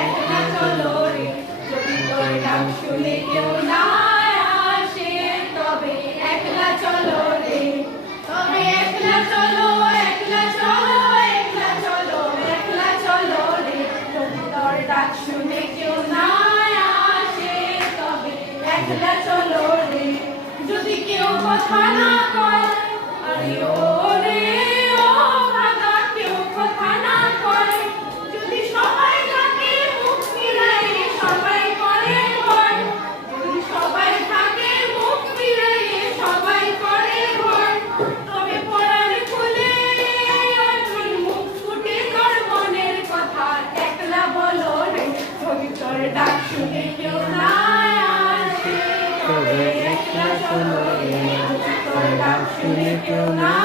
একলা চলো রে যদি তোর ডাক শুনে কেউ না আসে তবে একলা চলো রে তবে একলা চলো একলা চলো একলা চলো একলা চলো রে যদি তোর ডাক শুনে কেউ না আসে তবে একলা চলো রে যদি কেউ কথা না কয় আরে ও রে ও ভাগা কেউ কথা না কয় যদি সবাই থাকে মুখ ফিরাইয়ে সবাই করে ভয় যদি সবাই থাকে মুখ ফিরাইয়ে সবাই করে ভয় তবে পরাণ খুলে তুই মুখ ফুটে তোর মনের কথা একলা বলো রে যদি তোর ডাক শুনে কেউ না আসে তবে একলা চলো রে তোর ডাক শুনে কেউ না